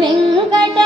ವೆಂಕಟರಮಣನೆ